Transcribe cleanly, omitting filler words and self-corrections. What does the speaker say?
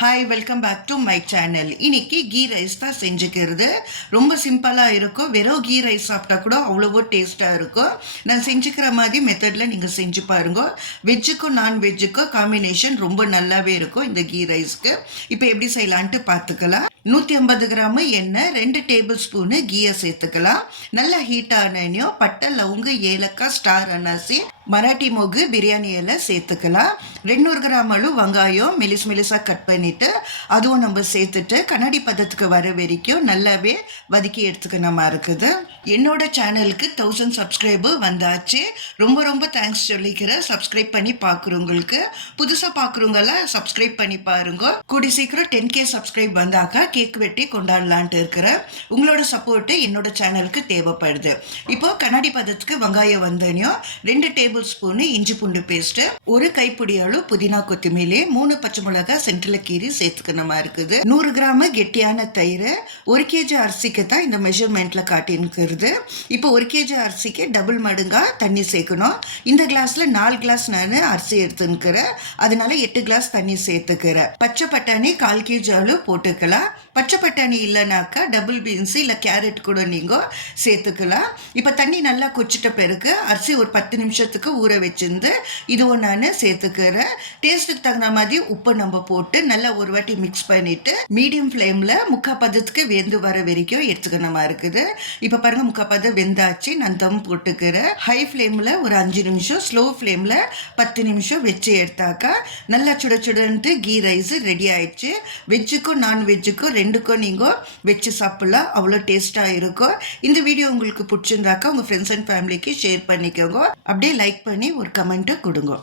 Hi, welcome back to my channel. இன்னைக்கு ghee rice தான் செஞ்சுக்கிறது. ரொம்ப சிம்பிளாக இருக்கும். வெறும் கீ ரைஸ் சாப்பிட்டா கூட அவ்வளவோ டேஸ்ட்டாக இருக்கும். நான் செஞ்சுக்கிற மாதிரி மெத்தடில் நீங்கள் செஞ்சு பாருங்க. வெஜ்ஜுக்கும் நான்வெஜ்ஜுக்கும் காம்பினேஷன் ரொம்ப நல்லாவே இருக்கும் இந்த கீ ரைஸ்க்கு. இப்போ எப்படி செய்யலான்ட்டு பார்த்துக்கலாம். 150 கிராம் எண்ணெய், 2 டேபிள் ஸ்பூனு கீயை சேர்த்துக்கலாம். நல்லா ஹீட் ஆனையும் பட்டை, லவங்க, ஏலக்காய், ஸ்டார் அனாசி, மராட்டி மொகு, பிரியாணி இலை சேர்த்துக்கலாம். 200 கிராம் அளவு வெங்காயம் மெலிசாக கட் பண்ணிட்டு அதுவும் நம்ம சேர்த்துட்டு கண்ணாடி பதத்துக்கு வர வரைக்கும் நல்லாவே வதக்கி எடுத்துக்கணுமா இருக்குது. என்னோட சேனலுக்கு 1000 சப்ஸ்கிரைபர் வந்தாச்சு. ரொம்ப ரொம்ப தேங்க்ஸ் சொல்லிக்கிறேன். சப்ஸ்கிரைப் பண்ணி பார்க்குறவங்களுக்கு, புதுசாக பார்க்குறவங்களாம் சப்ஸ்கிரைப் பண்ணி பாருங்க. கூடி சீக்கிரம் 10K சப்ஸ்கிரைப் வந்தாக்கா கேக் வெட்டி கொண்டாடலான்ட்டு இருக்கிறேன். உங்களோட சப்போர்ட்டு என்னோட சேனலுக்கு தேவைப்படுது. இப்போ கண்ணாடி பதத்துக்கு வெங்காயம் வந்தனையும் 2 டேபிள் ஸ்பூனு இஞ்சி பூண்டு பேஸ்ட்டு, 1 கைப்பிடி அளவு புதினா கொத்தமல்லி, 3 பச்சை மிளகாய் சென்டரில் கீரி சேர்த்துக்கணுமா இருக்குது. 100 கிராம் கெட்டியான தயிர். 1 kg அரிசிக்கு தான் இந்த மெஷர்மெண்ட்ல காட்டினுக்கிறது. இப்போ 1 kg அரிசிக்கு டபுள் மடங்கா தண்ணி சேர்க்கணும். இந்த கிளாஸ்ல 4 கிளாஸ் நான் அரிசி எடுத்துக்கிறேன், அதனால 8 கிளாஸ் தண்ணி சேர்த்துக்கிறேன். பச்சை பட்டாணி 1/4 kg அளவு போட்டுக்கலாம். பச்சை பட்டாணி இல்லைனாக்கா டபுள் பீன்ஸ் இல்லை கேரட் கூட நீங்கள் சேர்த்துக்கலாம். இப்போ தண்ணி நல்லா கொச்சிட்ட பிறகு அரிசி ஒரு 10 நிமிஷத்துக்கு ஊற வச்சிருந்து இதுவும் நான் சேர்த்துக்கிறேன். டேஸ்ட்டுக்கு தகுந்த மாதிரி உப்பு நம்ம போட்டு நல்லா ஒரு வாட்டி மிக்ஸ் பண்ணிட்டு மீடியம் ஃப்ளேமில் 3/4 பதத்துக்கு வெந்து வர வரைக்கும் எடுத்துக்கணுமா இருக்குது. இப்போ பாருங்க 3/4 பதம் வெந்தாச்சு. நான் தம் போட்டுக்கிறேன். ஹை ஃப்ளேமில் ஒரு 5 நிமிஷம், ஸ்லோ ஃப்ளேமில் 10 நிமிஷம் வச்சு எடுத்தாக்கா நல்லா சுடச்சுடன்ட்டு கீ ரைஸ் ரெடி ஆயிடுச்சு. வெஜ்ஜுக்கும் நான்வெஜ்ஜுக்கும் ரெண்டுக்கும் நீங்கள் வச்சு சாப்பிடலாம். அவ்வளோ டேஸ்ட்டாக இருக்கும். இந்த வீடியோ உங்களுக்கு பிடிச்சிருந்தாக்கா உங்கள் ஃப்ரெண்ட்ஸ் அண்ட் ஃபேமிலிக்கு ஷேர் பண்ணிக்கோங்க. அப்படியே லைக் பண்ணி ஒரு கமெண்ட்டை கொடுங்க.